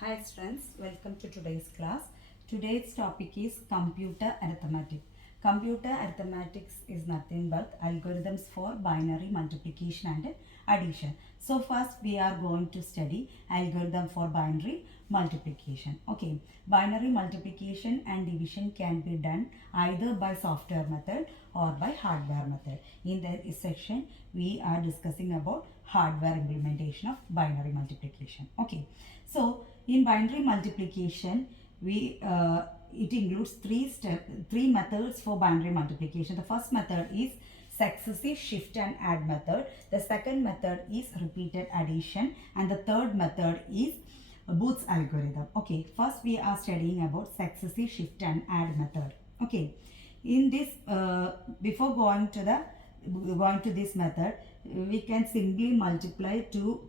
Hi students, welcome to today's class. Today's topic is computer arithmetic. Computer arithmetic is nothing but algorithms for binary multiplication and addition. So first we are going to study algorithm for binary multiplication. Okay, binary multiplication and division can be done either by software method or by hardware method. In this section we are discussing about hardware implementation of binary multiplication. Okay, so in binary multiplication, it includes three methods for binary multiplication. The first method is successive shift and add method. The second method is repeated addition, and the third method is Booth's algorithm. Okay, first we are studying about successive shift and add method. Okay, in this before going to this method, we can simply multiply two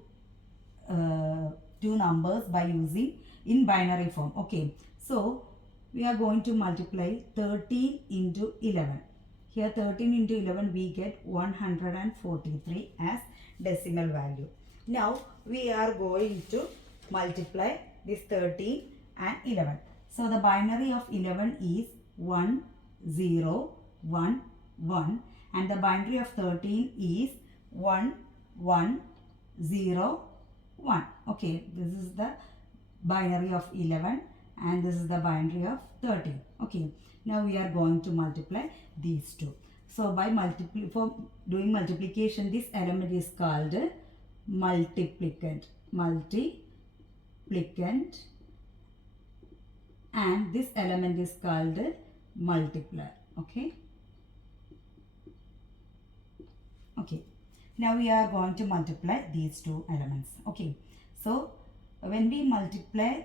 numbers by using in binary form. Okay, so we are going to multiply 13 into 11. Here 13 into 11 we get 143 as decimal value. Now we are going to multiply this 13 and 11. So the binary of 11 is 1 0 1 1 and the binary of 13 is 1 1 0 1. Okay, this is the binary of 11 and this is the binary of 13. Okay, now we are going to multiply these two. So for doing multiplication, this element is called multiplicand and this element is called multiplier. Okay. Now we are going to multiply these two elements. Okay, so when we multiply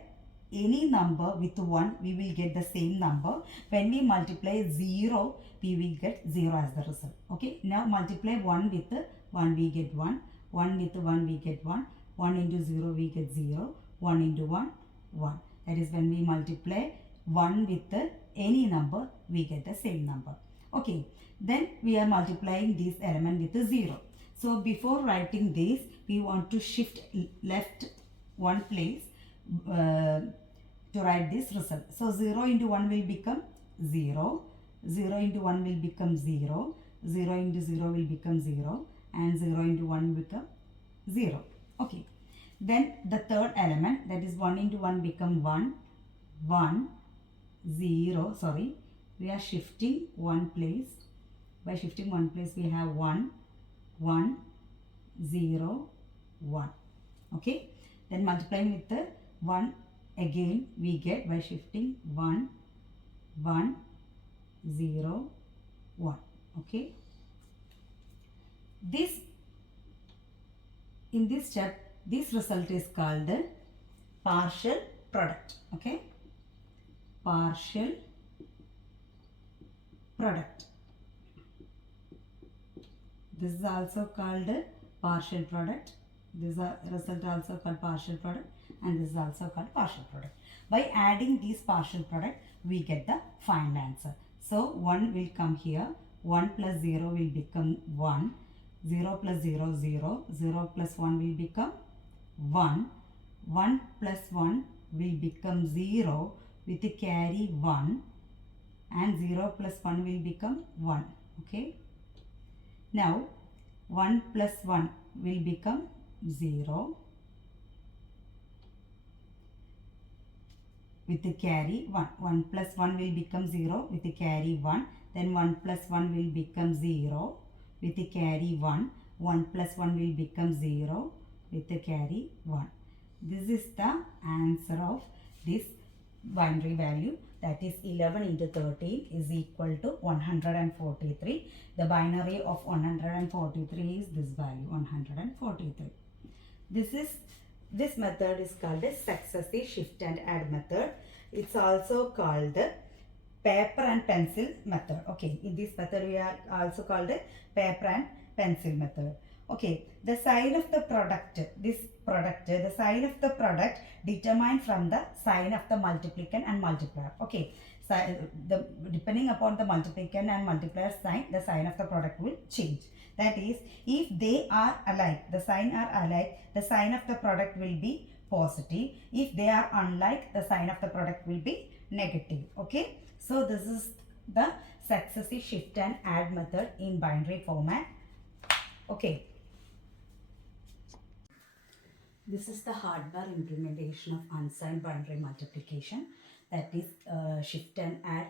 any number with 1, we will get the same number. When we multiply 0, we will get 0 as the result. Okay, now multiply 1 with 1, we get 1. 1 with 1, we get 1. 1 into 0, we get 0. 1 into 1, 1. That is when we multiply 1 with any number, we get the same number. Okay, then we are multiplying this element with a 0. So before writing this, we want to shift left one place to write this result. So 0 into 1 will become 0. 0 into 1 will become 0. 0 into 0 will become 0. And 0 into 1 will become 0. Okay. Then the third element, that is 1 into 1 become 1. 1, 0. Sorry. We are shifting one place. By shifting one place, we have 1. 1 0 1. Okay, then multiplying with the 1 again, we get by shifting 1 1 0 1. Okay, in this step, this result is called the partial product. Okay, partial product. This is also called partial product. This result also called partial product, and this is also called partial product. By adding these partial product, we get the final answer. So 1 will come here. 1 plus 0 will become 1. 0 plus 0 0. 0 plus 1 will become 1. 1 plus 1 will become 0 with the carry 1, and 0 plus 1 will become 1. Okay. Now 1 plus 1 will become 0 with the carry 1. 1 plus 1 will become 0 with the carry 1. Then 1 plus 1 will become 0 with the carry 1. 1 plus 1 will become 0 with the carry 1. This is the answer of this binary value, that is 11 into 13 is equal to 143. The binary of 143 is this value, 143. This method is called a successive shift and add method. It's also called the paper and pencil method. Okay, in this method we are also called a paper and pencil method. Okay, the sign of the product, the sign of the product determined from the sign of the multiplicand and multiplier. Okay, so depending upon the multiplicand and multiplier sign, the sign of the product will change. That is, if they are alike, the sign are alike, the sign of the product will be positive. If they are unlike, the sign of the product will be negative. Okay, so this is the successive shift and add method in binary format. Okay, this is the hardware implementation of unsigned binary multiplication, that is shift and add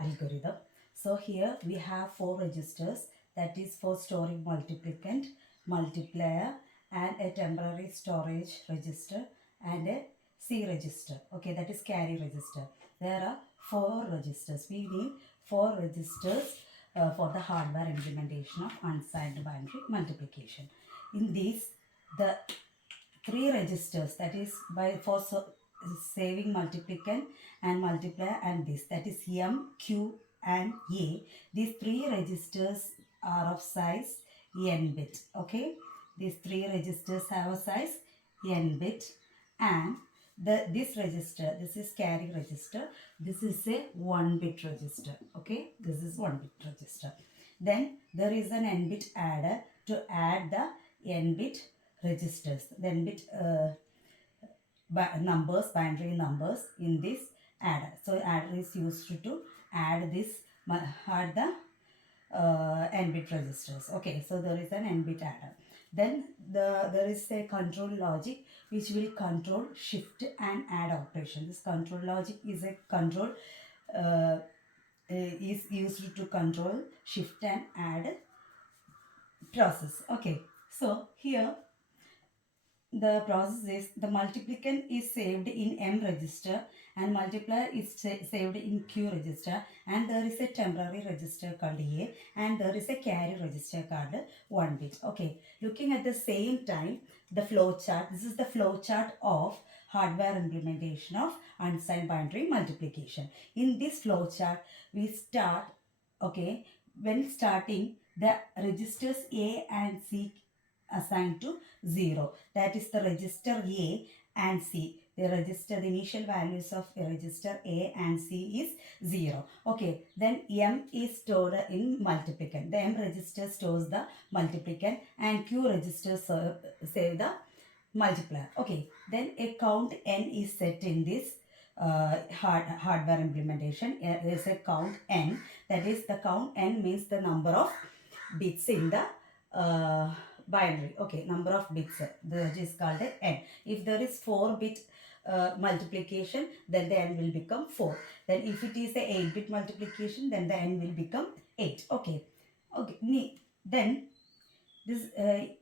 algorithm. So here we have 4 registers, that is for storing multiplicand, multiplier, and a temporary storage register and a C register. Okay, that is carry register. There are 4 registers. We need 4 registers for the hardware implementation of unsigned binary multiplication. In these, the 3 registers, that is for saving multiplicand and multiplier, and this, that is M, Q and A. These 3 registers are of size n bit. Okay, these 3 registers have a size n bit, and this register, this is carry register, this is a 1 bit register. Okay, this is 1 bit register. Then there is an n bit adder to add the n bit registers, the n bit numbers, binary numbers in this adder. So adder is used to add this, add the n bit registers. Okay, so there is an n bit adder. Then there is a control logic which will control shift and add operation. This control logic is a control is used to control shift and add process. Okay, so here the process is the multiplicand is saved in M register and multiplier is saved in Q register, and there is a temporary register called A, and there is a carry register called 1 bit. Okay, looking at the same time the flow chart, this is the flow chart of hardware implementation of unsigned binary multiplication. In this flow chart we start, okay, when starting the registers A and C assigned to 0, that is the register A and C. The initial values of register A and C is 0. Okay, then M is stored in multiplicand. The M register stores the multiplicand and Q register save the multiplier. Okay, then a count n is set in this hardware implementation. There is a count n, that is the count n means the number of bits in the binary. Okay, number of bits, that is called n. If there is 4 bit multiplication, then the n will become 4. Then if it is a 8 bit multiplication, then the n will become 8. Okay, okay. Then this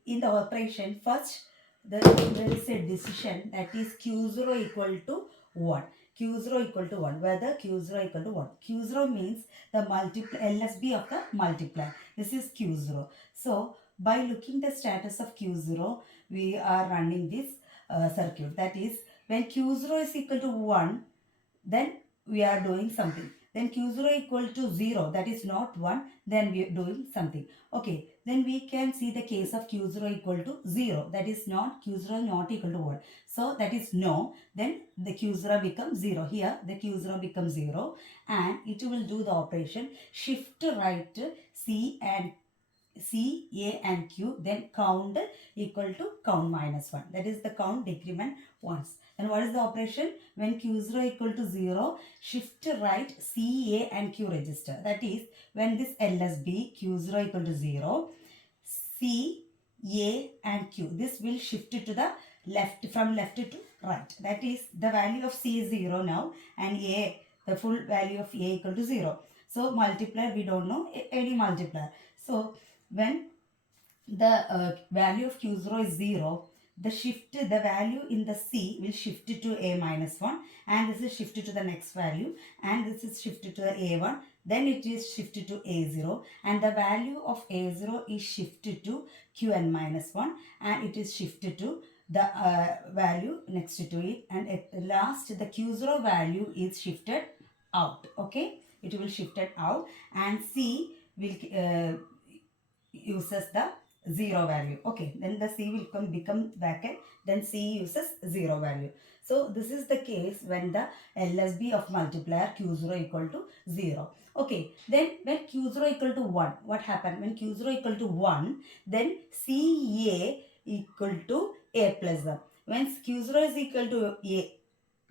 in the operation, first there is a decision, that is Q0 equal to 1. Q0 equal to 1, whether Q0 equal to 1. Q0 means the LSB of the multiplier. This is Q0. So by looking the status of Q0, we are running this circuit. That is, when Q0 is equal to 1, then we are doing something. Then Q0 equal to 0, that is not 1, then we are doing something. Okay, then we can see the case of Q0 equal to 0, that is not Q0 not equal to 1. So that is no, then the Q0 becomes 0. Here the Q0 becomes 0, and it will do the operation shift right C, A and Q, then count equal to count minus 1. That is the count decrement once. And what is the operation? When Q0 equal to 0, shift right C, A and Q register. That is, when this LSB Q0 equal to 0, C, A and Q, this will shift to the left, from left to right. That is, the value of C is 0 now, and A, the full value of A equal to 0. So multiplier, we don't know any multiplier. So when the value of Q0 is 0, the value in the C will shift to A minus 1, and this is shifted to the next value, and this is shifted to the A1, then it is shifted to A0, and the value of A0 is shifted to Qn minus 1, and it is shifted to the value next to it, and at last the Q0 value is shifted out. Okay, it will shifted out, and C will uses the 0 value. Okay, then the C will become vacant, then C uses 0 value. So this is the case when the LSB of multiplier Q0 equal to 0. Okay, then when Q0 equal to 1, what happened? When Q0 equal to 1, then CA equal to A plus 1. when Q0 is equal to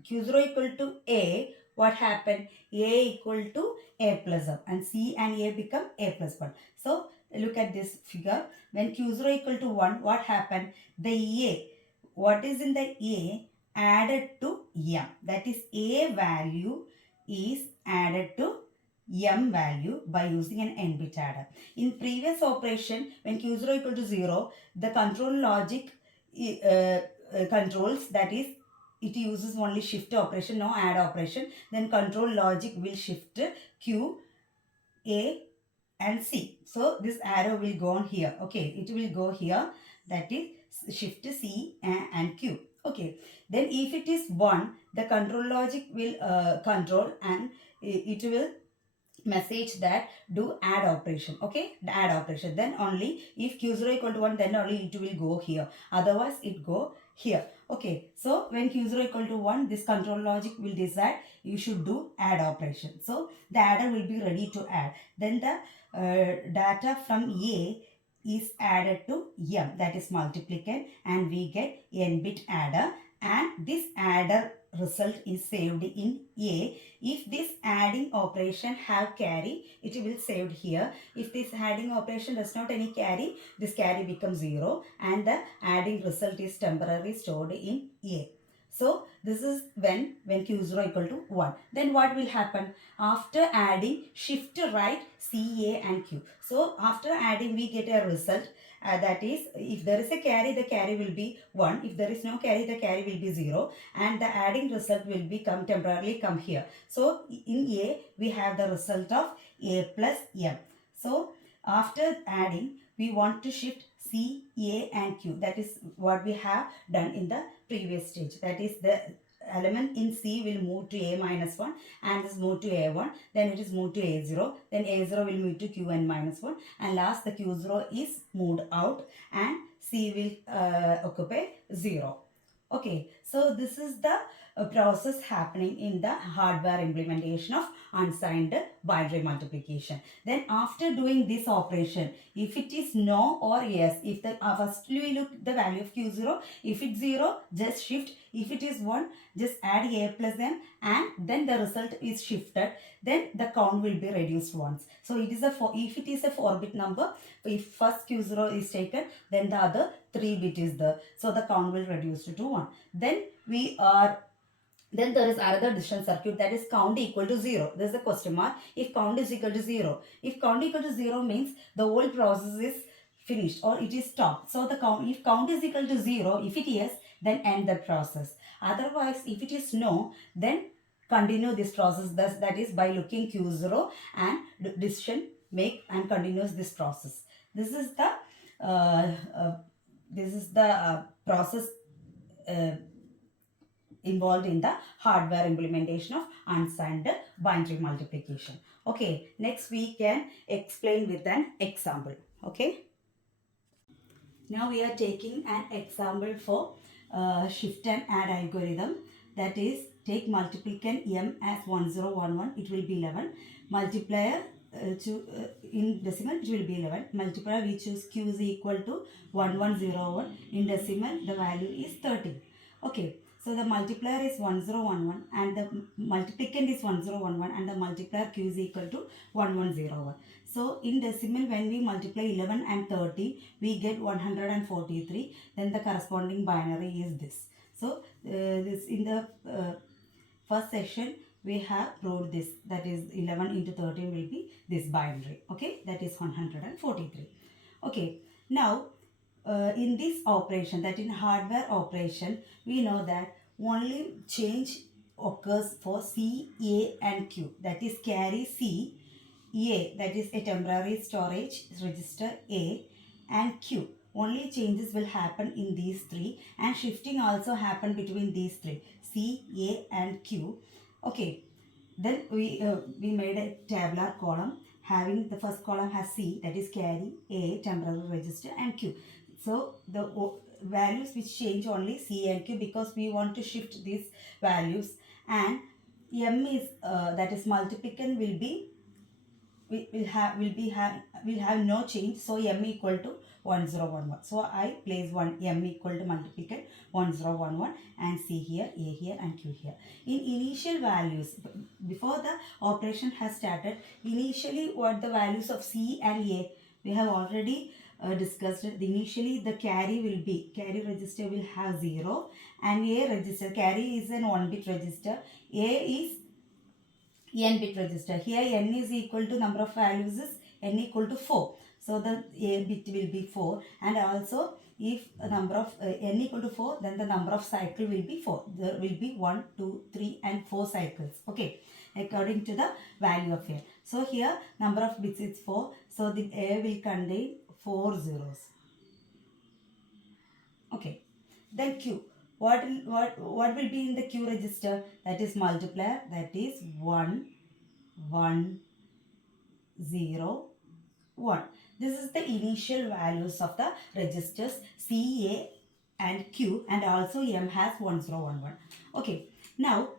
Q0 equal to A, what happened? A equal to A plus 1 and C and A become A plus 1. So look at this figure. When Q0 equal to 1, what happened? The A, what is in the A added to M. That is A value is added to M value by using an n-bit adder. In previous operation, when Q0 equal to 0, the control logic controls, that is it uses only shift operation, no add operation. Then control logic will shift Q, A and C. So this arrow will go on here. Okay, it will go here. That is shift C and Q. Okay, then if it is 1, the control logic will control and it will message that do add operation. Okay, the add operation, then only if Q0 equal to 1, then only it will go here, otherwise it go here. Okay, so when Q0 equal to 1, this control logic will decide you should do add operation. So the adder will be ready to add. Then the data from A is added to M, that is multiplicand, and we get n-bit adder, and this adder result is saved in A. If this adding operation have carry, it will saved here. If this adding operation does not any carry, this carry becomes 0 and the adding result is temporarily stored in A. So this is when Q0 equal to 1. Then what will happen? After adding, shift right C, A and Q. So after adding, we get a result. That is, if there is a carry, the carry will be 1. If there is no carry, the carry will be 0. And the adding result will be temporarily come here. So in A, we have the result of A plus M. So after adding, we want to shift C, A and Q. That is what we have done in the previous stage. That is, the element in C will move to A minus 1 and this move to A1. Then it is moved to A0. Then A0 will move to Qn minus 1. And last, the Q0 is moved out and C will occupy 0. Okay, so this is the process happening in the hardware implementation of unsigned binary multiplication. Then after doing this operation, if it is no or yes, if the first we look the value of Q0, if it's 0, just shift. If it is 1, just add A plus M and then the result is shifted, then the count will be reduced once. So it is if it is a 4-bit number, if first Q0 is taken, then the other 3-bit is there. So the count will reduce to 1. Then there is another decision circuit, that is count equal to 0. There is a question mark. If count is equal to 0. If count equal to 0 means the whole process is finished or it is stopped. So the count, if count is equal to 0, if it is, then end the process. Otherwise, if it is no, then continue this process. Thus, that is by looking Q0 and decision make and continues this process. This is the process involved in the hardware implementation of unsigned binary multiplication. Okay, next we can explain with an example. Okay, now we are taking an example for shift and add algorithm. That is, take multiplicand M as 1011, it will be 11. Multiplier in decimal it will be 11. Multiplier we choose Q is equal to 1101. In decimal the value is 13. Okay, so the multiplier is 1011 and the multiplicand is 1011 and the multiplier Q is equal to 1101. So in decimal, when we multiply 11 and 30, we get 143. Then the corresponding binary is this. So this in the first section we have wrote this, that is 11 into 13 will be this binary. Okay, that is 143. Okay, now in this operation, that in hardware operation, we know that only change occurs for C, A and Q. That is carry C, A, that is a temporary storage register A, and Q. Only changes will happen in these three, and shifting also happen between these three, C, A and Q. Okay, then we made a tabular column having the first column has C, that is carry, A, temporary register and Q. So the values which change only C and Q because we want to shift these values, and M is that is multiplicand will have no change, so M equal to 1011. So I place one m equal to multiplication 1011 and C here, A here and Q here. In initial values, before the operation has started, initially what the values of C and A, we have already discussed it. Initially the carry register will have 0 and A register, carry is an 1 bit register, A is n bit register. Here n is equal to number of values is n equal to 4. So the A bit will be 4, and also if a number of n equal to 4, then the number of cycle will be 4. There will be 1, 2, 3 and 4 cycles. Okay, according to the value of A. So here number of bits is 4. So the A will contain 4 zeros. Okay, then Q. What will be in the Q register? That is multiplier. That is 1, 1, 0, 1. This is the initial values of the registers C, A and Q, and also M has 1011. Okay, now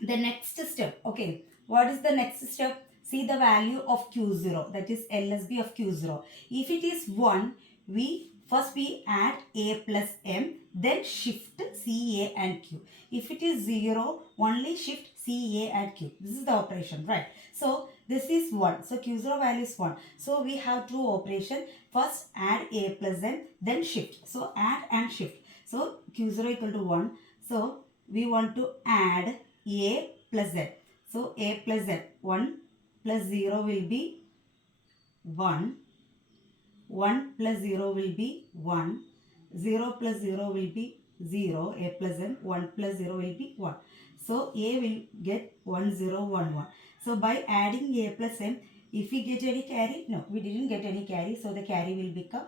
the next step. Okay, what is the next step? See the value of Q0, that is LSB of Q0. If it is 1, we add A plus M, then shift C, A and Q. If it is 0, only shift C, A and Q. This is the operation, right? So this is 1. So Q0 value is 1. So we have two operations. First add A plus M, then shift. So add and shift. So Q0 equal to 1. So we want to add A plus Z. So A plus Z, 1 plus 0 will be 1. 1 plus 0 will be 1. 0 plus 0 will be 0. A plus M. 1 plus 0 will be 1. So A will get 1, 0, 1, 1. So by adding A plus M, if we get any carry, no, we didn't get any carry. So the carry will become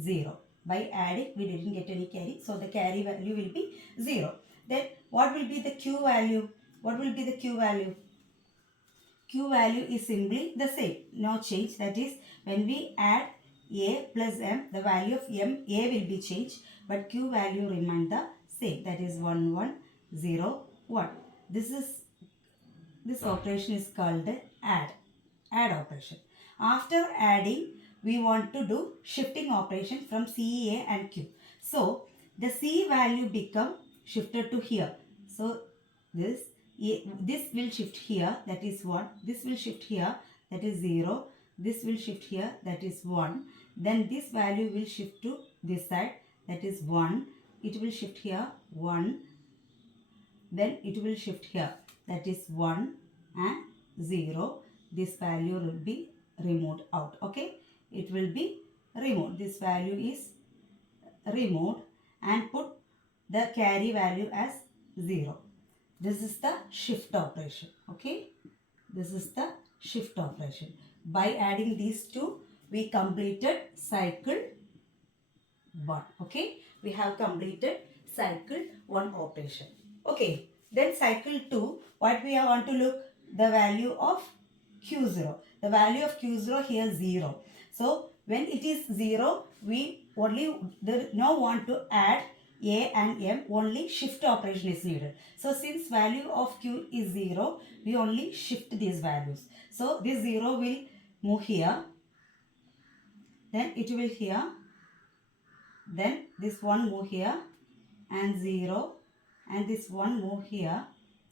0. By adding, we didn't get any carry. So the carry value will be 0. Then what will be the Q value? What will be the Q value? Q value is simply the same. No change. That is, when we add A plus M, the value of M, A will be changed. But Q value remain the same. That is 1, 1, 0, 1. This operation is called add operation. After adding, we want to do shifting operation from C, A and Q. So the C value become shifted to here. So this will shift here, that is 1. This will shift here, that is 0. This will shift here, that is 1. Then this value will shift to this side, that is 1. It will shift here, 1. Then it will shift here, that is 1 and 0. This value will be removed out. Okay, it will be removed. This value is removed and put the carry value as 0. This is the shift operation. Okay, this is the shift operation. By adding these two, we completed cycle 1. Okay, we have completed cycle 1 operation. Okay, then cycle 2, what we want to look, the value of Q0. The value of Q0 here 0. So when it is 0, we only now want to add A and M, only shift operation is needed. So since value of Q is 0, we only shift these values. So this 0 will move here, then it will here, then this one move here and 0, and this one move here,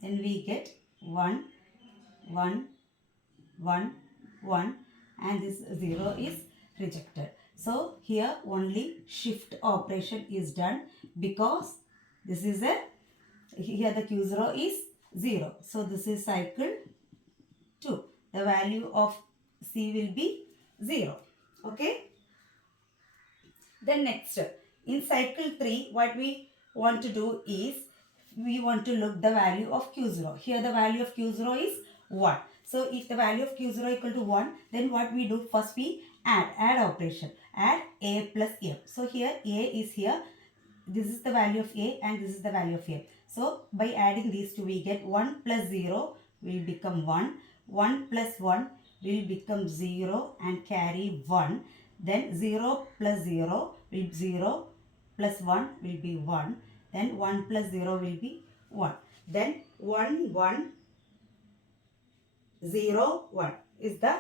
then we get 1, 1, 1, 1, and this 0 is rejected. So here only shift operation is done because this is here the Q0 is 0. So this is cycle 2. The value of C will be 0. Okay. Then next, in cycle 3, what we want to do is, we want to look the value of Q0. Here the value of Q0 is 1. So if the value of Q0 equal to 1, then what we do? First we add operation. Add A plus M. So here A is here. This is the value of A and this is the value of A. So by adding these two, we get 1 plus 0 will become 1. 1 plus 1 will become 0 and carry 1. Then 0 plus 0 will be 0 plus 1 will be 1. Then 1 plus 0 will be 1. Then 1, 1, 0, 1 is the,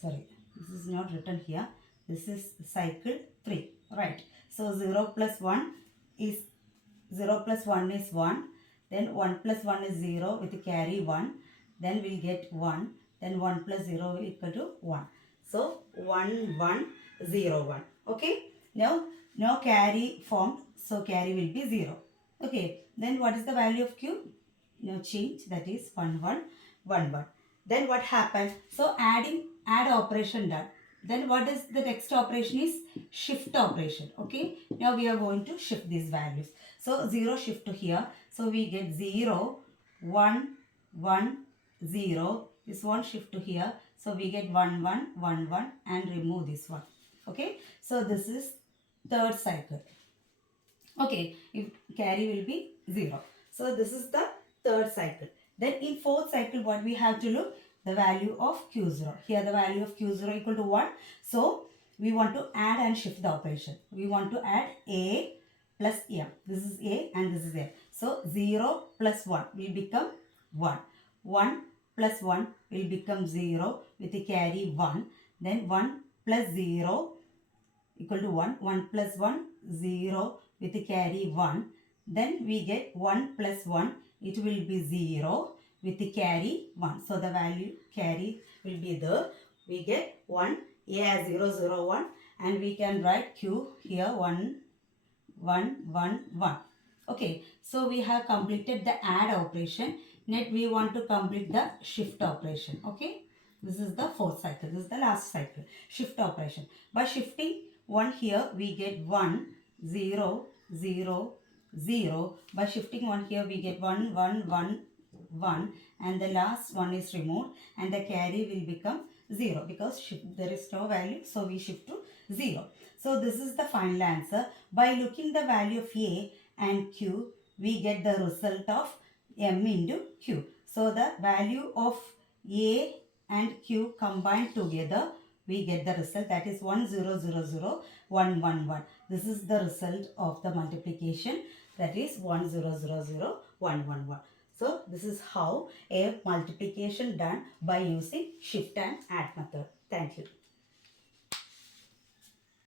sorry, this is not written here. This is cycle 3, right? So 0 plus 1 is 0 plus 1 is 1, then 1 plus 1 is 0 with the carry 1, then we'll get 1, then 1 plus 0 will equal to 1. So 1, 1, 0, 1. Okay, now no carry formed, so carry will be 0. Okay, then what is the value of q? No change, that is 1, 1, 1, 1. Then what happened? So add operation done. Then what is the next operation is shift operation. Okay, now we are going to shift these values. So 0 shift to here. So we get 0, 1, 1, 0. This one shift to here. So we get 1, 1, 1, 1 and remove this one. Okay, so this is third cycle. Okay, if carry will be 0. So this is the third cycle. Then in fourth cycle, what we have to look? The value of Q0. Here the value of Q0 equal to 1. So we want to add and shift the operation. We want to add A plus M. This is A and this is M. So 0 plus 1 will become 1. 1 plus 1 will become 0 with the carry 1. Then 1 plus 0 equal to 1. 1 plus 1, 0 with the carry 1. Then we get 1 plus 1. It will be 0 with the carry 1. So the value carry will be there. We get 1, A as 0, 0, 1. And we can write Q here 1, 1, 1, 1. Okay, so we have completed the add operation. Next we want to complete the shift operation. Okay, this is the fourth cycle. This is the last cycle. Shift operation. By shifting 1 here, we get 1, 0, 0, 0. By shifting 1 here, we get 1, 1, 1, 1. And the last one is removed. And the carry will become 0 because there is no value. So we shift to 0. So this is the final answer. By looking the value of A and Q, we get the result of M into Q. So the value of A and Q combined together, we get the result, that is 1, 0, 0, 0, 1, 1, 1. This is the result of the multiplication, that is 1, 0, 0, 0, 1, 1, 1. So this is how a multiplication done by using shift and add method. Thank you.